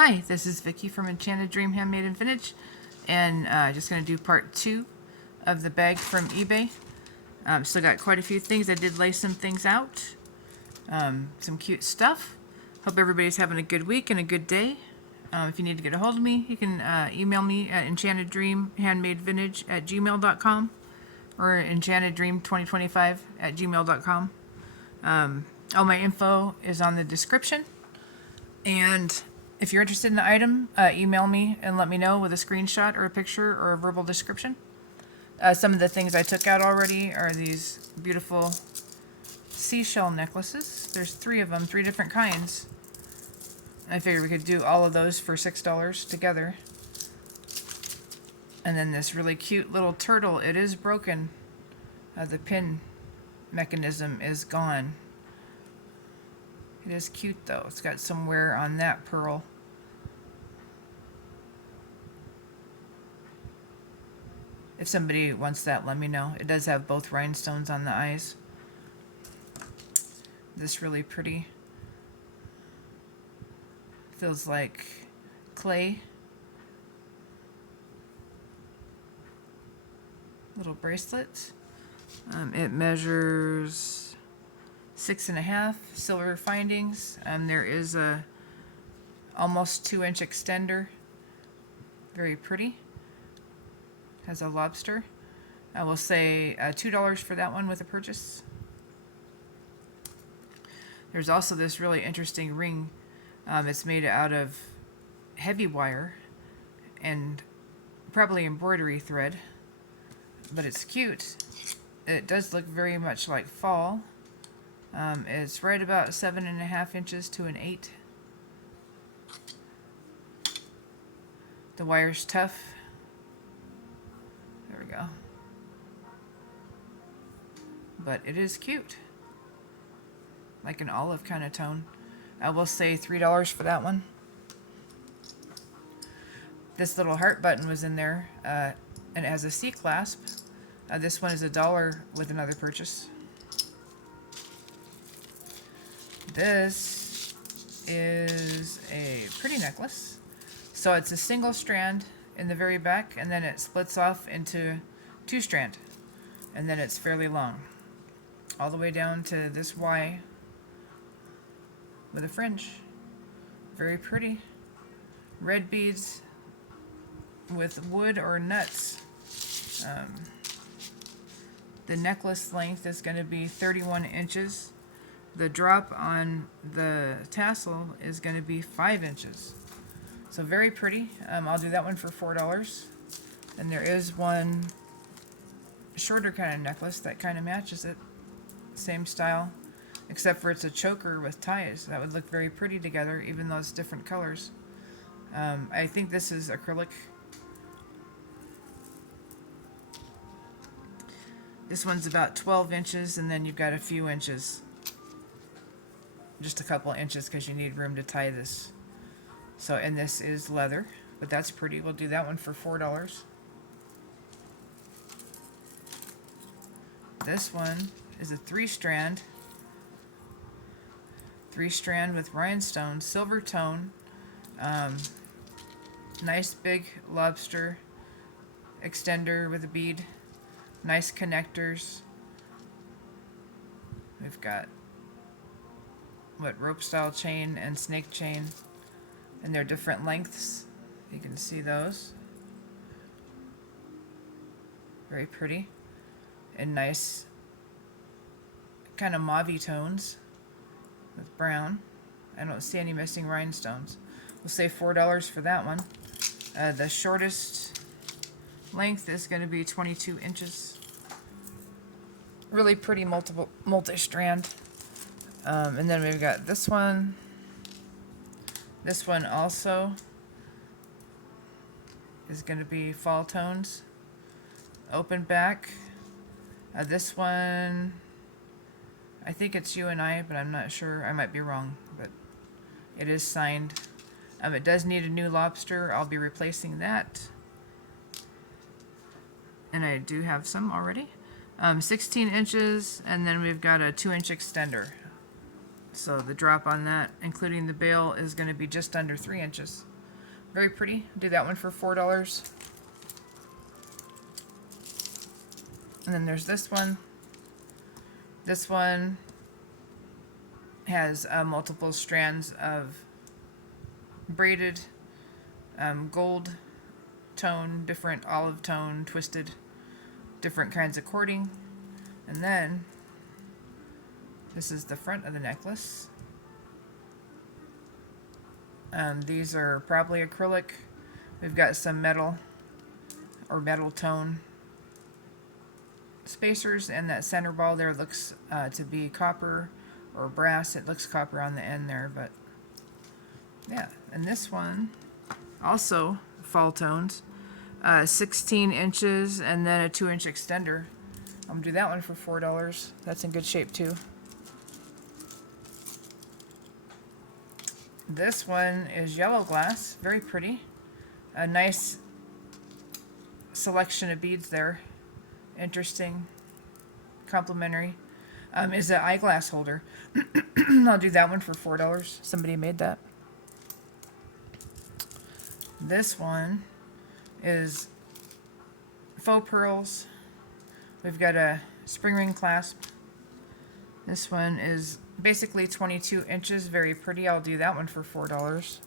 Hi, this is Vicky from Enchanted Dream Handmade and Vintage, and just going to do part 2 of the bag from eBay. Still got quite a few things. I did lay some things out, some cute stuff. Hope everybody's having a good week and a good day. If you need to get a hold of me, you can email me at enchanteddreamhandmadevintage@gmail.com or enchanteddream2025@gmail.com. All my info is on the description, and if you're interested in the item, email me and let me know with a screenshot or a picture or a verbal description. Some of the things I took out already are these beautiful seashell necklaces. There's 3 of them, 3 different kinds. I figured we could do all of those for $6 together. And then this really cute little turtle. It is broken. The pin mechanism is gone. It is cute though. It's got some wear on that pearl. If somebody wants that, let me know. It does have both rhinestones on the eyes. This really pretty. Feels like clay. Little bracelet. It measures 6.5, silver findings. There is a almost 2-inch extender. Very pretty. Has a lobster. I will say $2 for that one with a purchase. There's also this really interesting ring. It's made out of heavy wire and probably embroidery thread, but it's cute. It does look very much like fall. It's right about 7.5 inches to an 8. The wire's tough. There we go. But it is cute. Like an olive kind of tone. I will say $3 for that one. This little heart button was in there, and it has a C-clasp. This one is $1 with another purchase. This is a pretty necklace. So it's a single strand in the very back, and then it splits off into 2 strand, and then it's fairly long, all the way down to this Y with a fringe. Very pretty. Red beads with wood or nuts. The necklace length is going to be 31 inches. The drop on the tassel is going to be 5 inches. So very pretty. I'll do that one for $4. And there is one shorter kind of necklace that kind of matches it. Same style, except for it's a choker with ties. That would look very pretty together, even though it's different colors. I think this is acrylic. This one's about 12 inches, and then you've got a few inches. Just a couple inches because you need room to tie this. So, and this is leather, but that's pretty. We'll do that one for $4. This one is a 3-strand. 3-strand with rhinestones, silver tone. Nice big lobster extender with a bead. Nice connectors. We've got rope style chain and snake chain, and they're different lengths. You can see those. Very pretty and nice kind of mauve tones with brown. I don't see any missing rhinestones. We'll say $4 for that one. The shortest length is going to be 22 inches. Really pretty multi-strand. And then we've got this one. This one also is going to be fall tones. Open back. This one, I think it's you and I, but I'm not sure. I might be wrong, but it is signed. It does need a new lobster. I'll be replacing that. And I do have some already. 16 inches, and then we've got a 2-inch extender. So the drop on that, including the bail, is going to be just under 3 inches. Very pretty. Do that one for $4. And then there's this one. This one has multiple strands of braided gold tone, different olive tone, twisted, different kinds of cording. And then this is the front of the necklace. These are probably acrylic. We've got some metal or metal tone spacers, and that center ball there looks to be copper or brass. It looks copper on the end there, but yeah. And this one also fall tones, 16 inches and then a 2-inch extender. I'm gonna do that one for $4. That's in good shape too. This one is yellow glass, very pretty. A nice selection of beads there. Interesting, complimentary. Is an eyeglass holder. I'll do that one for $4. Somebody made that. This one is faux pearls. We've got a spring ring clasp. This one is basically 22 inches, very pretty. I'll do that one for $4.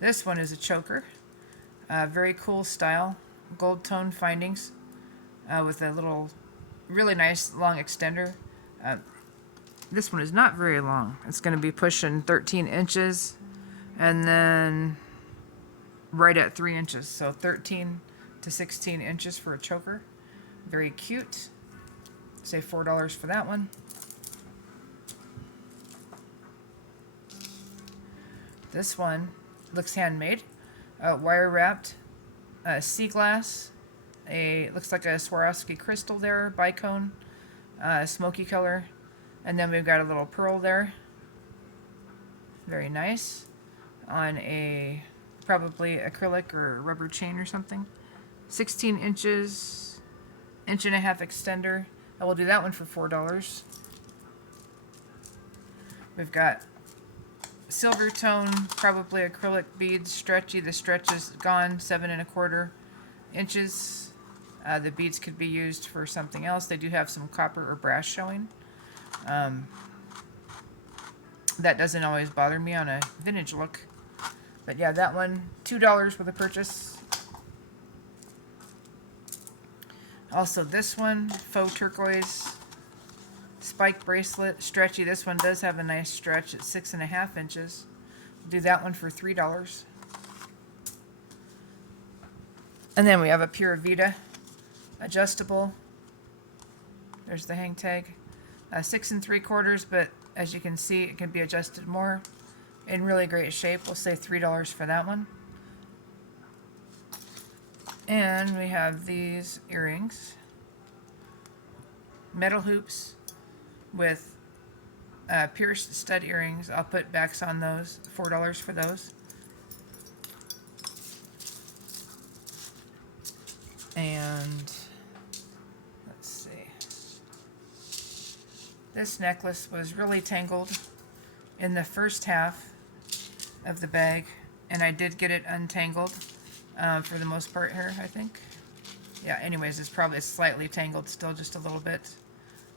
This one is a choker. Very cool style. Gold tone findings with a little really nice long extender. This one is not very long. It's going to be pushing 13 inches and then right at 3 inches. So 13 to 16 inches for a choker. Very cute. Say $4 for that one. This one looks handmade. Wire wrapped. Sea glass, looks like a Swarovski crystal there, bicone, smoky color, and then we've got a little pearl there. Very nice. On a probably acrylic or rubber chain or something. 16 inches, 1.5 inch extender. I will do that one for $4. We've got silver tone, probably acrylic beads, stretchy. The stretch is gone, 7.25 inches. The beads could be used for something else. They do have some copper or brass showing. That doesn't always bother me on a vintage look. But yeah, that one, $2 with a purchase. Also this one, faux turquoise. Spike bracelet, stretchy. This one does have a nice stretch at 6.5 inches. Do that one for $3. And then we have a Pura Vida adjustable. There's the hang tag. 6 3/4, but as you can see, it can be adjusted more. In really great shape. We'll say $3 for that one. And we have these earrings. Metal hoops with pierced stud earrings. I'll put backs on those. $4 for those. And let's see. This necklace was really tangled in the first half of the bag, and I did get it untangled for the most part here, I think. Yeah, anyways, it's probably slightly tangled still, just a little bit.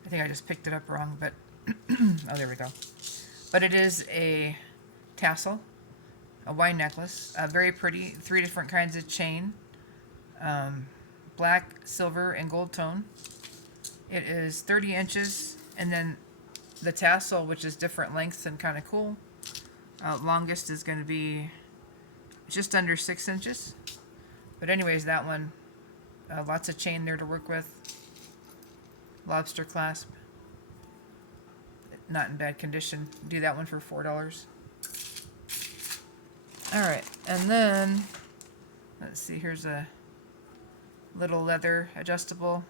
I think I just picked it up wrong, but oh, there we go. But it is a tassel, a wine necklace, very pretty, 3 different kinds of chain, black, silver, and gold tone. It is 30 inches, and then the tassel, which is different lengths and kind of cool. Longest is going to be just under 6 inches. But anyways, that one, lots of chain there to work with. Lobster clasp. Not in bad condition. Do that one for $4. Alright, and then, let's see, here's a little leather adjustable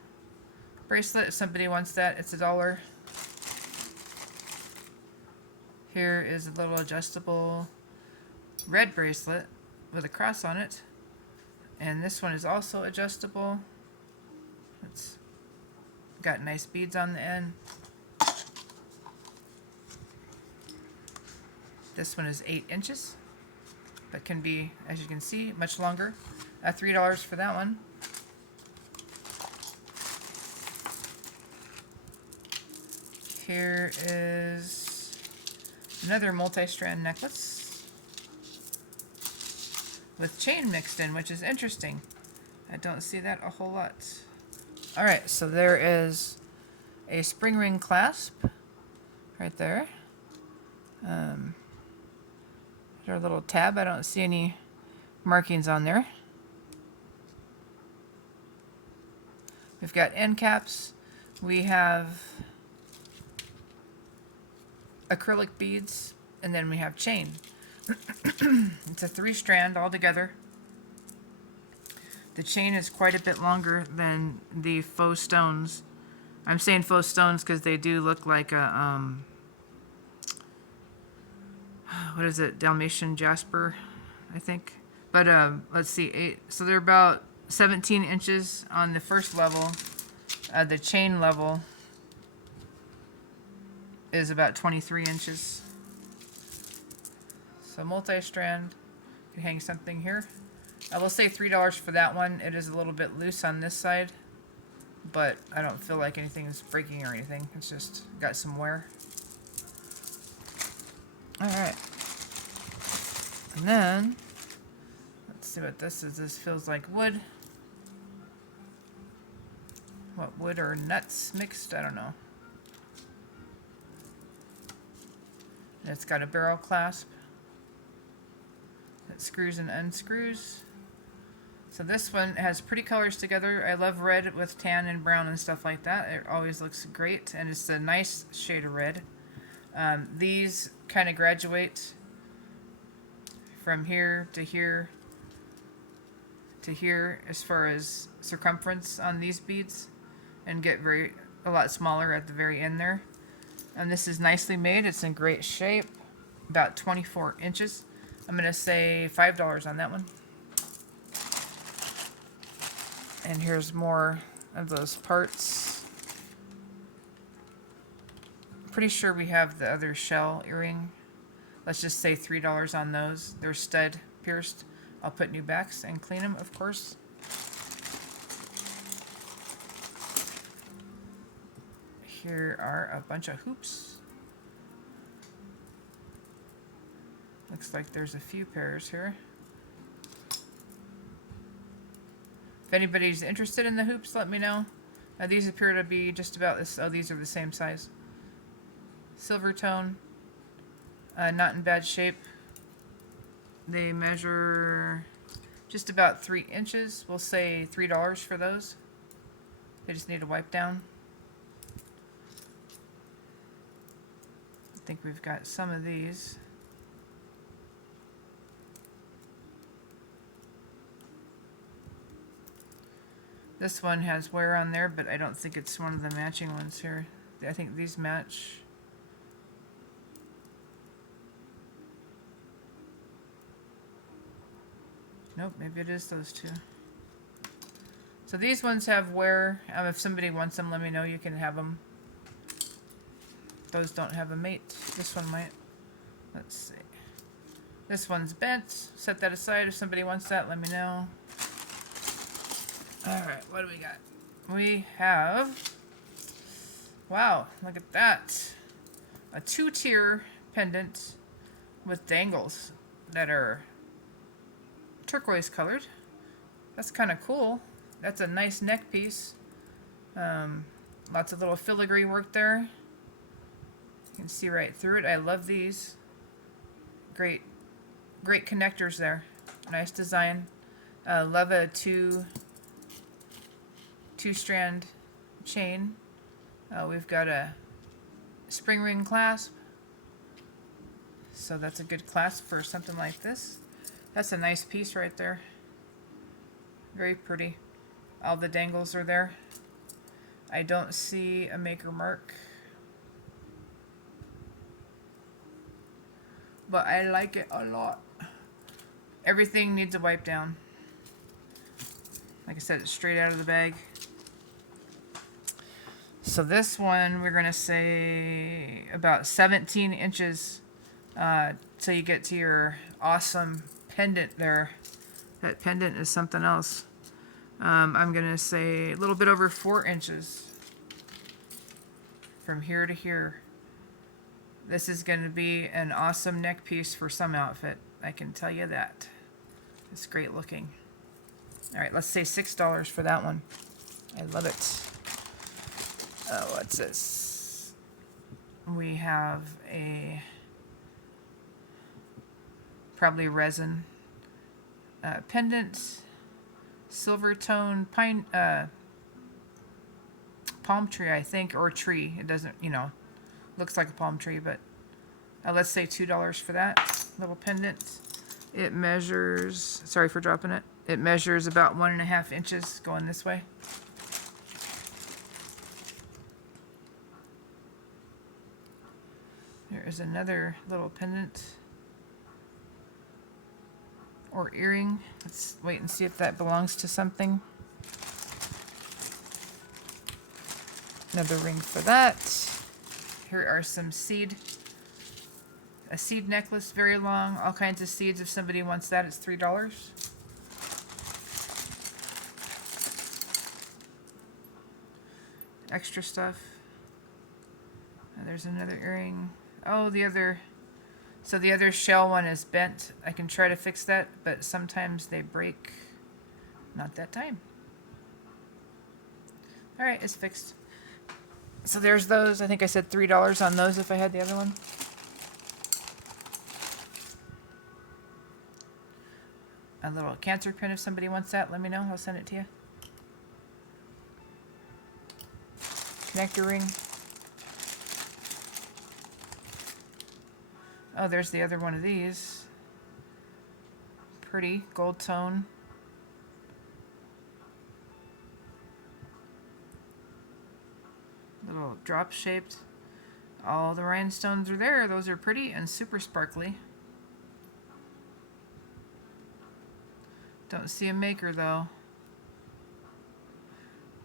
bracelet. If somebody wants that, it's $1. Here is a little adjustable red bracelet with a cross on it. And this one is also adjustable. It's got nice beads on the end. This one is 8 inches, but can be, as you can see, much longer. $3 for that one. Here is another multi-strand necklace with chain mixed in, which is interesting. I don't see that a whole lot. Alright, so there is a spring ring clasp right there. There's our little tab. I don't see any markings on there. We've got end caps. We have acrylic beads, and then we have chain. It's a 3-strand all together. The chain is quite a bit longer than the faux stones. I'm saying faux stones because they do look like a what is it, Dalmatian jasper, I think. But let's see, 8. So they're about 17 inches on the first level. The chain level is about 23 inches. So multi-strand, you can hang something here. I will say $3 for that one. It is a little bit loose on this side, but I don't feel like anything is breaking or anything. It's just got some wear. Alright. And then, let's see what this is. This feels like wood. What, wood or nuts mixed? I don't know. And it's got a barrel clasp that screws and unscrews. So this one has pretty colors together. I love red with tan and brown and stuff like that. It always looks great, and it's a nice shade of red. These kind of graduate from here to here to here as far as circumference on these beads, and get a lot smaller at the very end there. And this is nicely made. It's in great shape, about 24 inches. I'm going to say $5 on that one. And here's more of those parts. Pretty sure we have the other shell earring. Let's just say $3 on those. They're stud pierced. I'll put new backs and clean them, of course. Here are a bunch of hoops. Looks like there's a few pairs here. If anybody's interested in the hoops, let me know. These appear to be just about this. Oh, these are the same size. Silver tone. Not in bad shape. They measure just about 3 inches. We'll say $3 for those. They just need a wipe down. I think we've got some of these. This one has wear on there, but I don't think it's one of the matching ones here. I think these match. Nope, maybe it is those two. So these ones have wear. If somebody wants them, let me know. You can have them. Those don't have a mate. This one might. Let's see. This one's bent. Set that aside. If somebody wants that, let me know. Alright, what do we got? We have, wow, look at that. A 2-tier pendant with dangles that are turquoise colored. That's kind of cool. That's a nice neck piece. Lots of little filigree work there. You can see right through it. I love these. Great connectors there. Nice design. Love a two-strand chain. We've got a spring ring clasp. So that's a good clasp for something like this. That's a nice piece right there. Very pretty. All the dangles are there. I don't see a maker mark, but I like it a lot. Everything needs a wipe down. Like I said, it's straight out of the bag. So this one, we're going to say about 17 inches till you get to your awesome pendant there. That pendant is something else. I'm going to say a little bit over 4 inches from here to here. This is going to be an awesome neck piece for some outfit. I can tell you that. It's great looking. All right, let's say $6 for that one. I love it. Oh, what's this? We have a probably resin pendant, silver tone pine palm tree, I think, or tree. It doesn't, looks like a palm tree, but let's say $2 for that little pendant. It measures, sorry for dropping it. It measures about 1.5 inches going this way. There is another little pendant or earring. Let's wait and see if that belongs to something. Another ring for that. Here are some a seed necklace, very long, all kinds of seeds. If somebody wants that, it's $3. Extra stuff. And there's another earring. Oh, the other shell one is bent. I can try to fix that, but sometimes they break. Not that time. All right, it's fixed. So there's those. I think I said $3 on those if I had the other one. A little cancer pin, if somebody wants that, let me know. I'll send it to you. Connector ring. Oh, there's the other one of these. Pretty gold tone. Little drop shaped. All the rhinestones are there. Those are pretty and super sparkly. Don't see a maker though.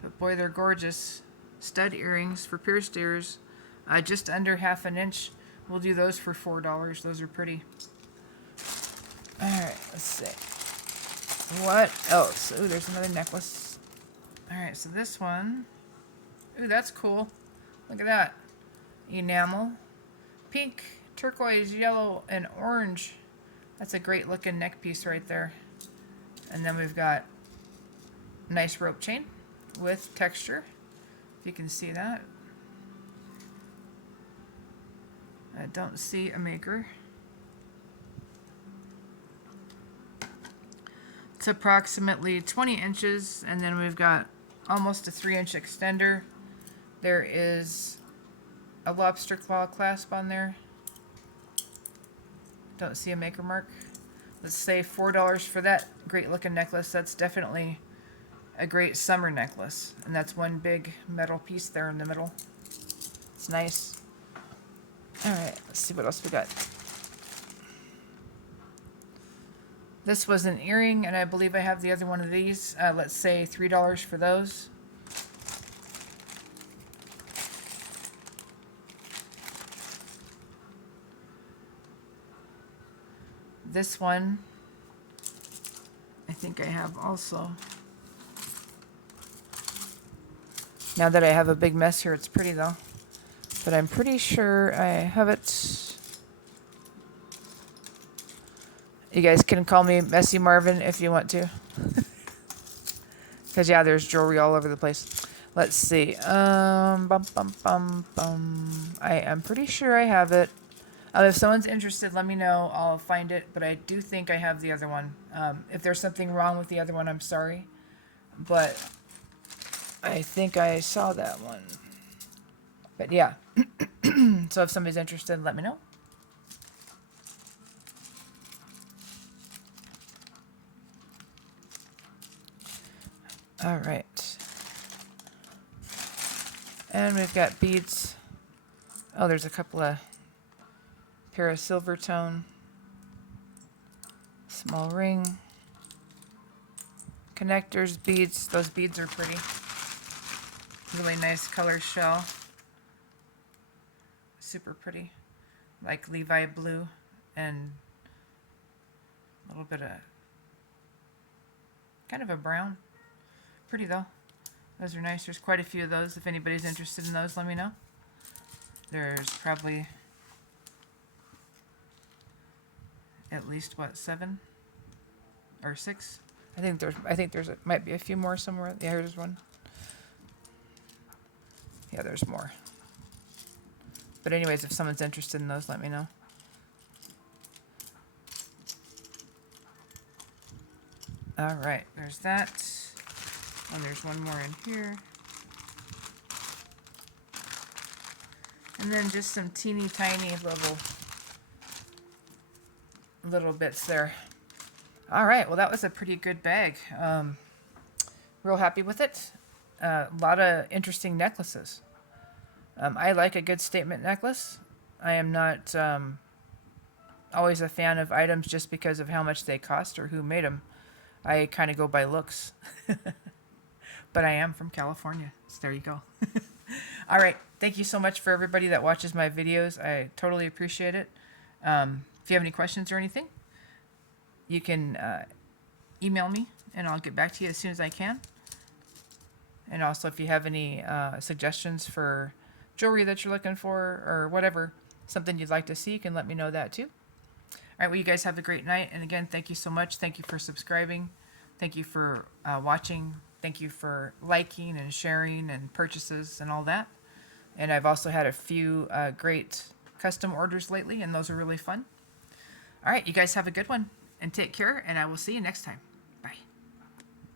But boy, they're gorgeous. Stud earrings for pierced ears. Just under 1/2 inch. We'll do those for $4. Those are pretty. Alright, let's see. What else? Ooh, there's another necklace. Alright, so this one. Ooh, that's cool. Look at that. Enamel. Pink, turquoise, yellow, and orange. That's a great looking neck piece right there. And then we've got nice rope chain with texture. If you can see that. I don't see a maker. It's approximately 20 inches, and then we've got almost a 3-inch extender. There is a lobster claw clasp on there. Don't see a maker mark. Let's say $4 for that great looking necklace. That's definitely a great summer necklace. And that's one big metal piece there in the middle. It's nice. Alright, let's see what else we got. This was an earring, and I believe I have the other one of these. Let's say $3 for those. This one, I think I have also. Now that I have a big mess here, it's pretty though. But I'm pretty sure I have it. You guys can call me Messy Marvin if you want to. Because, yeah, there's jewelry all over the place. Let's see. I am pretty sure I have it. If someone's interested, let me know. I'll find it. But I do think I have the other one. If there's something wrong with the other one, I'm sorry. But I think I saw that one. But, yeah. So if somebody's interested, let me know. All right. And we've got beads. Oh, there's a couple of pair of silver tone. Small ring. Connectors, beads. Those beads are pretty. Really nice color shell. Super pretty. Like Levi blue. and a little bit of kind of a brown. Pretty though. Those are nice. There's quite a few of those. If anybody's interested in those, let me know. There's probably at least what, 7 or 6. I think there's might be a few more somewhere. Yeah, here's one. Yeah, there's more. But anyways, if someone's interested in those, let me know. All right, there's that. And there's one more in here. And then just some teeny tiny little bits there. All right, well, that was a pretty good bag. Real happy with it. A lot of interesting necklaces. I like a good statement necklace. I am not always a fan of items just because of how much they cost or who made them. I kind of go by looks. But I am from California, so there you go. All right, thank you so much for everybody that watches my videos. I totally appreciate it. If you have any questions or anything, you can email me, and I'll get back to you as soon as I can. And also, if you have any suggestions for jewelry that you're looking for or whatever, something you'd like to see, you can let me know that too. All right, well, you guys have a great night. And again, thank you so much. Thank you for subscribing. Thank you for watching. Thank you for liking and sharing and purchases and all that. And I've also had a few great custom orders lately, and those are really fun. All right, you guys have a good one, and take care, and I will see you next time.